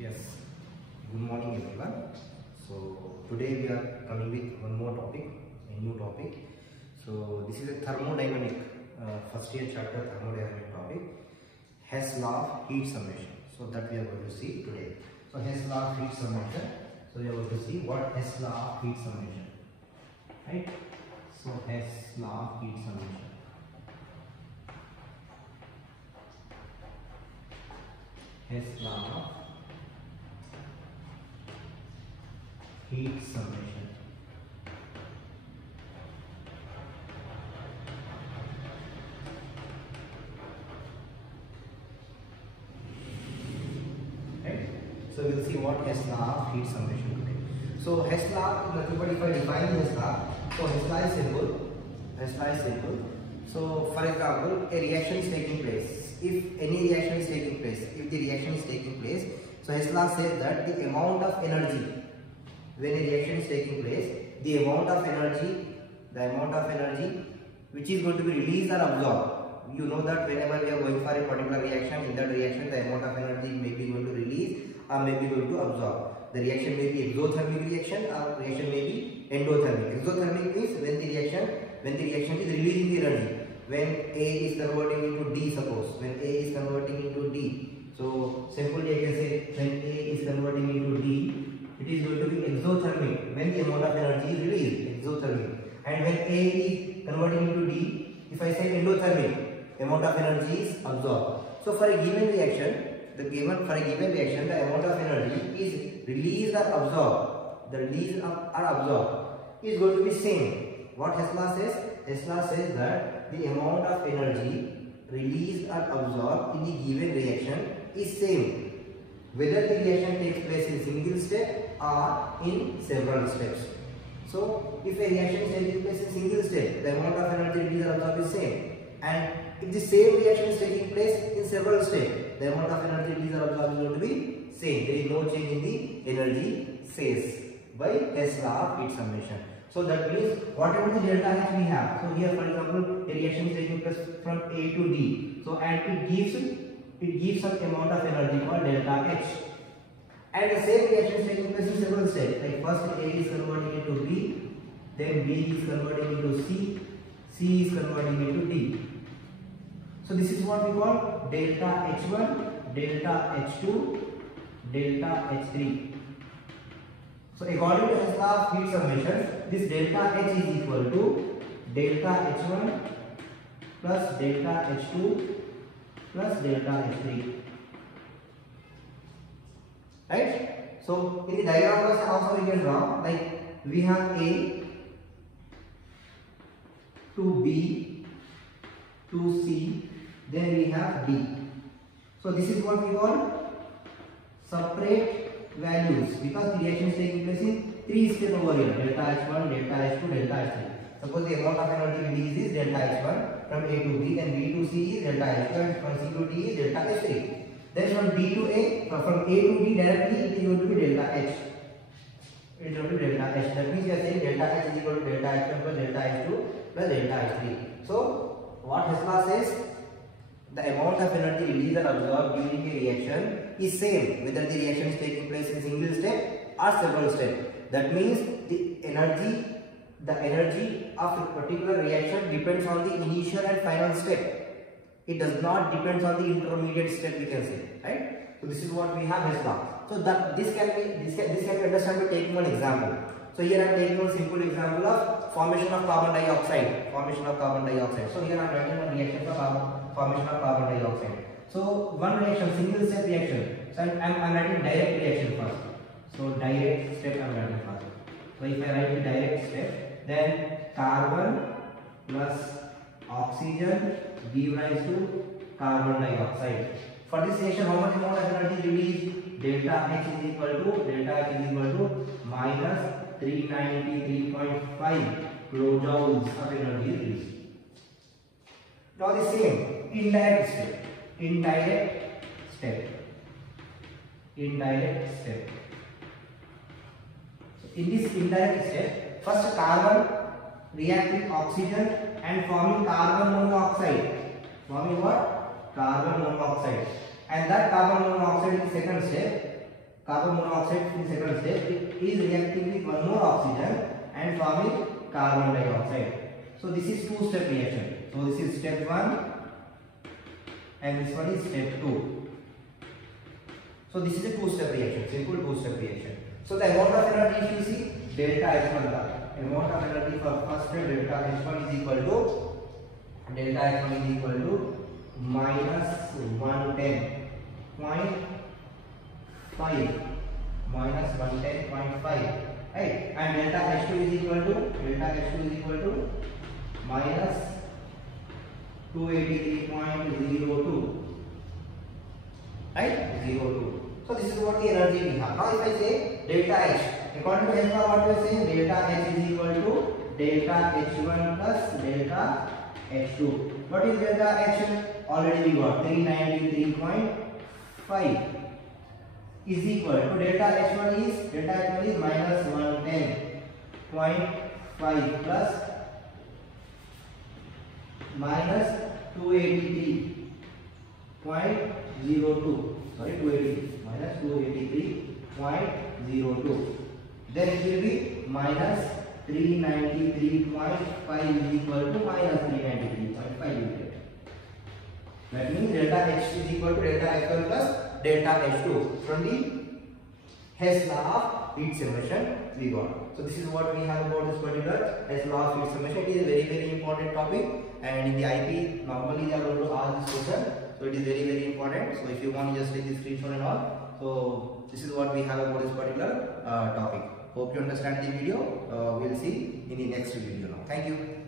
Yes, good morning everyone. So today we are coming with one more topic, a new topic. So this is a thermodynamic, first year chapter thermodynamic topic, Hess law of heat summation. So that we are going to see today. So Hess law of heat summation. So we are going to see what Hess law of heat summation, right? So Hess law of heat summation. Hess law of heat summation. Right? So we will see what Hess law of heat summation today. So Hess law, nothing but if I define Hess law, so Hess law is simple. Hess law is simple. So for example, a reaction is taking place. If any reaction is taking place, if the reaction is taking place, so Hess law says that the amount of energy when a reaction is taking place, the amount of energy which is going to be released or absorbed. You know that whenever we are going for a particular reaction, in that reaction the amount of energy may be going to release or may be going to absorb. The reaction may be exothermic reaction or reaction may be endothermic. Exothermic means when the reaction is releasing the energy. When A is converting into D, suppose when A is converting into D, so simply I can say when A is converting into D, it is going to be exothermic when the amount of energy is released, exothermic. And when A is converting into D, if I say endothermic, amount of energy is absorbed. So for a given reaction, the amount of energy is released or absorbed. The release or absorbed is going to be same. What Hess law says? Hess law says that the amount of energy released or absorbed in the given reaction is same, whether the reaction takes place in single step or in several steps. So if a reaction is taking place in single step, the amount of energy released or absorbed is same. And if the same reaction is taking place in several steps, the amount of energy released or absorbed is going to be same. There is no change in the energy says by Hess law of heat summation. So that means whatever the delta H we have. So here for example, a reaction is taking place from A to D. So and it gives some amount of energy called delta H. And the same reaction is taking place in several steps. Like first A is converting into B, then B is converting into C, C is converting into D. So this is what we call delta H1, delta H2, delta H3. So according to Hess law of heat summation, this delta H is equal to delta H1 plus delta H2 plus delta H3. Right? So in the diagram also we can draw, like we have A to B to C, then we have D. So this is what we call separate values, because the reaction is taking place in 3 steps over here: delta H1, delta H2, delta H3. Suppose the amount of energy released is delta H1 from A to B, then B to C is delta H2, and from C to D is delta H3. Then from B to A, from A to B directly it is going to be delta H. It is going to be delta H. That means we are saying delta H is equal to delta H1 plus delta H2 plus delta H3. So what Hess law says? The amount of energy released or absorbed during a reaction is same, whether the reaction is taking place in single step or several steps. That means the energy of a particular reaction depends on the initial and final step. It does not depend on the intermediate step, we can say, right? So this is what we have Hess law. So that this can be understood by taking one example. So here I am taking one simple example of formation of carbon dioxide. So here I am writing one reaction for formation of carbon dioxide. So one reaction, single step reaction. So I am writing direct reaction first. So direct step I am writing first. So if I write the direct step, then carbon plus oxygen give rise to carbon dioxide. For this reaction, how much amount of energy released? Delta H is equal to minus 393.5 kilojoules of energy released. Now the same indirect step. So in this indirect step, first carbon react with oxygen and forming carbon monoxide. Forming what? Carbon monoxide. And that carbon monoxide in the second step carbon monoxide in second step, it is reacting with one more oxygen and forming carbon dioxide. So this is two-step reaction. So this is step 1 and this one is step 2. So this is a two-step reaction, simple two-step reaction. So the amount of energy, if you see, delta H1, the amount of energy for first step delta H1 is equal to minus 110.5 minus 110.5, right? And delta H2 is equal to minus 283.02, right? 02. So this is what the energy we have. Now if I say delta H, according to Helmholtz, what we are saying, delta H is equal to delta H1 plus delta H2. What is delta H? Already we got 393.5 is equal to delta H1 is minus 110.5 plus minus 283.02. Sorry, 283 minus 283.02. Then it will be minus 393.5 is equal to minus 393.5. That means delta H is equal to delta H1 plus delta H2 from the Hess law of heat summation we got. So this is what we have about this particular Hess law of heat summation. It is a very important topic, and in the IP normally they are going to ask this question. So it is very important. So if you want, just take this screenshot and all. So this is what we have about this particular topic. Hope you understand the video. We'll see in the next video now. Thank you.